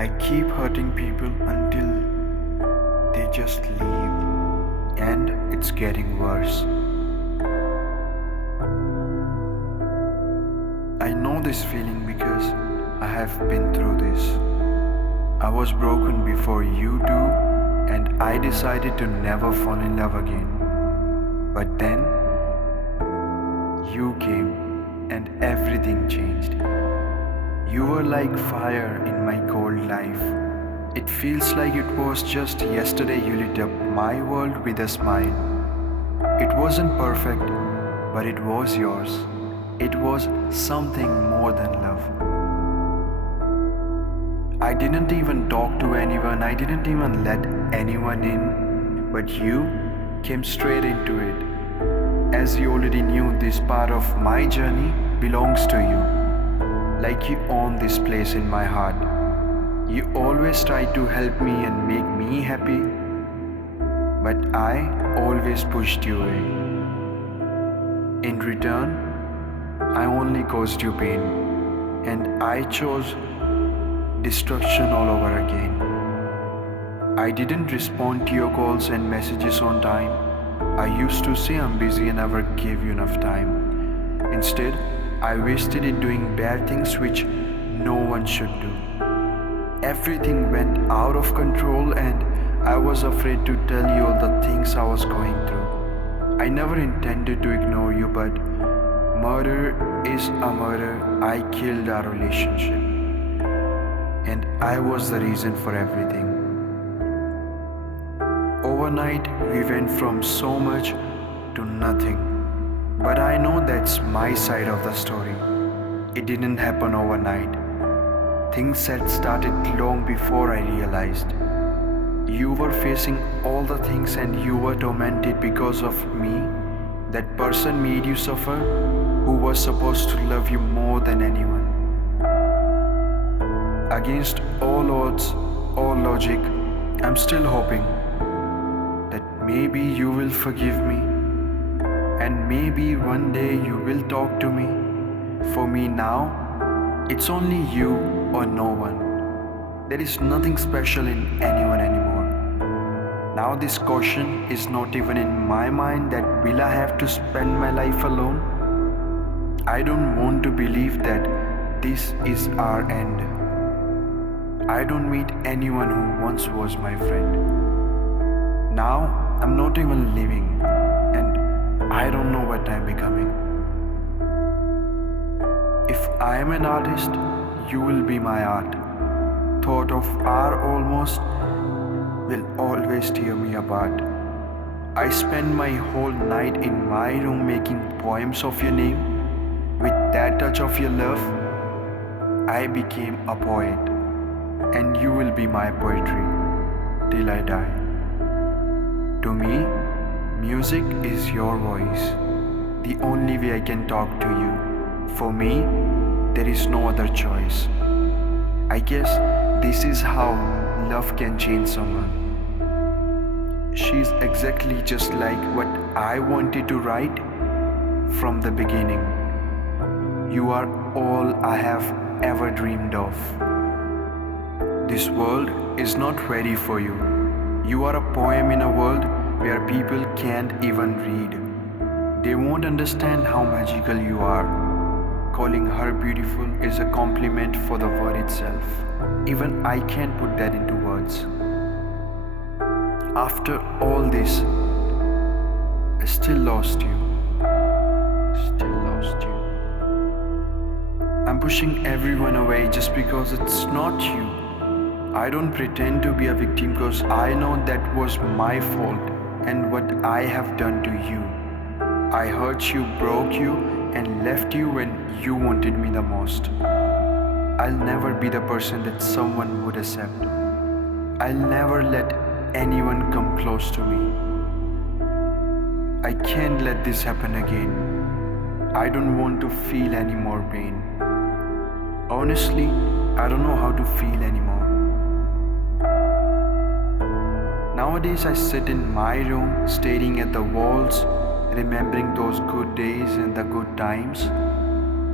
I keep hurting people until they just leave, and it's getting worse. I know this feeling because I have been through this. I was broken before you do, and I decided to never fall in love again. But then you came and everything changed. You were like fire in my cold life. It feels like it was just yesterday you lit up my world with a smile. It wasn't perfect, but it was yours. It was something more than love. I didn't even talk to anyone, I didn't even let anyone in, but you came straight into it. As you already knew, this part of my journey belongs to you. Like you own this place in my heart. You always try to help me and make me happy, but I always pushed you away. In return, I only caused you pain, and I chose destruction all over again. I didn't respond to your calls and messages on time. I used to say I'm busy and never gave you enough time. Instead, I wasted it doing bad things which no one should do. Everything went out of control and I was afraid to tell you all the things I was going through. I never intended to ignore you, but murder is a murder. I killed our relationship. And I was the reason for everything. Overnight, we went from so much to nothing. But I know that's my side of the story. It didn't happen overnight. Things had started long before I realized. You were facing all the things and you were tormented because of me. That person made you suffer, who was supposed to love you more than anyone. Against all odds, all logic, I'm still hoping that maybe you will forgive me. And maybe one day you will talk to me. For me now, it's only you or no one. There is nothing special in anyone anymore. Now this caution is not even in my mind that will I have to spend my life alone? I don't want to believe that this is our end. I don't meet anyone who once was my friend. Now I'm not even living. I don't know what I'm becoming. If I am an artist, you will be my art. Thought of our almost will always tear me apart. I spend my whole night in my room making poems of your name. With that touch of your love, I became a poet. And you will be my poetry till I die. To me, music is your voice, the only way I can talk to you. For me, there is no other choice. I guess this is how love can change someone. She's exactly just like what I wanted to write from the beginning. You are all I have ever dreamed of. This world is not ready for you. You are a poem in a world where people can't even read. They won't understand how magical you are. Calling her beautiful is a compliment for the word itself. Even I can't put that into words. After all this, I still lost you. Still lost you. I'm pushing everyone away just because it's not you. I don't pretend to be a victim because I know that was my fault. And what I have done to you. I hurt you, broke you, and left you when you wanted me the most. I'll never be the person that someone would accept. I'll never let anyone come close to me. I can't let this happen again. I don't want to feel any more pain. Honestly, I don't know how to feel anymore. Nowadays I sit in my room staring at the walls, remembering those good days and the good times,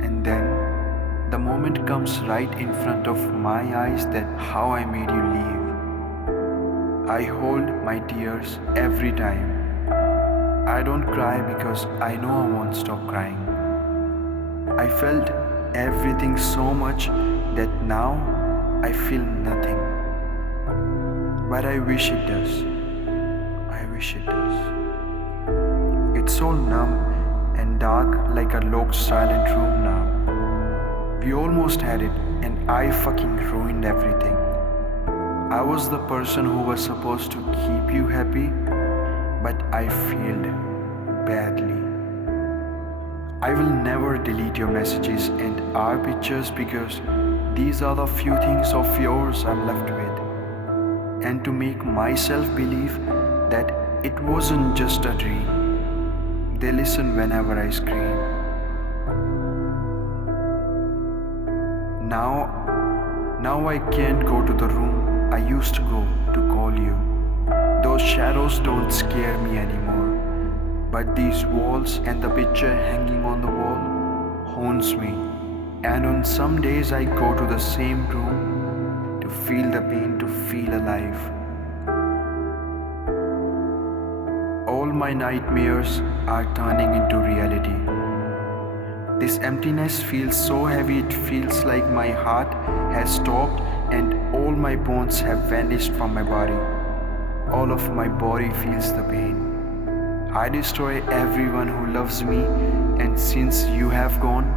and then the The moment comes right in front of my eyes that how I made you leave. I hold my tears every time. I don't cry because I know I won't stop crying. I felt everything so much that now I feel nothing. But I wish it does. I wish it does. It's all numb and dark like a locked silent room now. We almost had it and I fucking ruined everything. I was the person who was supposed to keep you happy, but I failed badly. I will never delete your messages and our pictures because these are the few things of yours I'm left with. And to make myself believe that it wasn't just a dream, they listen whenever I scream. Now I can't go to the room I used to go to call you. Those shadows don't scare me anymore. But these walls and the picture hanging on the wall haunts me. And on some days I go to the same room to feel the pain, to feel alive. All my nightmares are turning into reality. This emptiness feels so heavy, it feels like my heart has stopped and all my bones have vanished from my body. All of my body feels the pain. I destroy everyone who loves me, and since you have gone,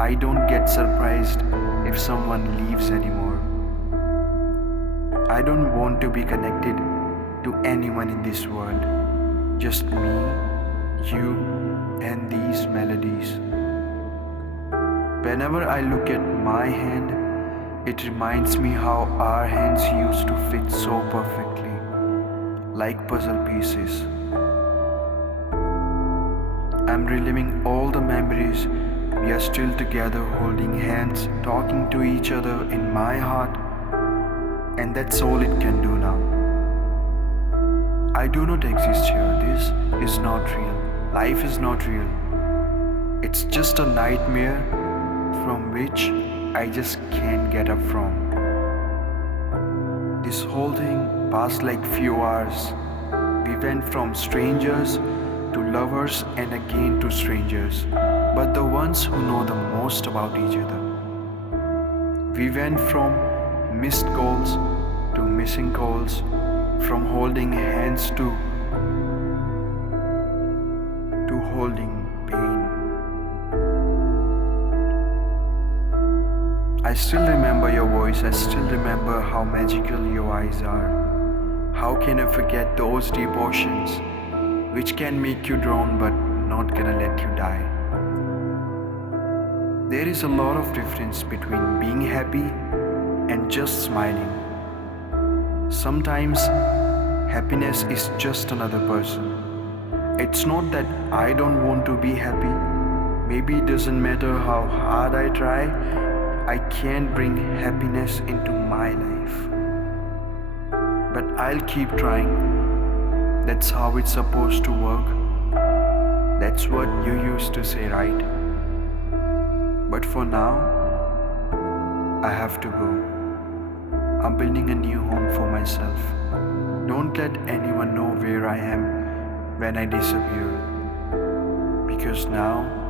I don't get surprised if someone leaves anymore. I don't want to be connected to anyone in this world. Just me, you, and these melodies. Whenever I look at my hand, it reminds me how our hands used to fit so perfectly, like puzzle pieces. I'm reliving all the memories. We are still together, holding hands, talking to each other in my heart, and that's all it can do now. I do not exist here. This is not real. Life is not real. It's just a nightmare from which I just can't get up from. This whole thing passed like few hours. We went from strangers to lovers and again to strangers, but the ones who know the most about each other. We went from missed calls to missing calls, from holding hands to holding pain. I still remember your voice, I still remember how magical your eyes are. How can I forget those deep oceans which can make you drown but not gonna let you die? There is a lot of difference between being happy and just smiling. Sometimes happiness is just another person. It's not that I don't want to be happy. Maybe it doesn't matter how hard I try, I can't bring happiness into my life. But I'll keep trying. That's how it's supposed to work. That's what you used to say, right? But for now, I have to go. I'm building a new home for myself. Don't let anyone know where I am when I disappear. Because now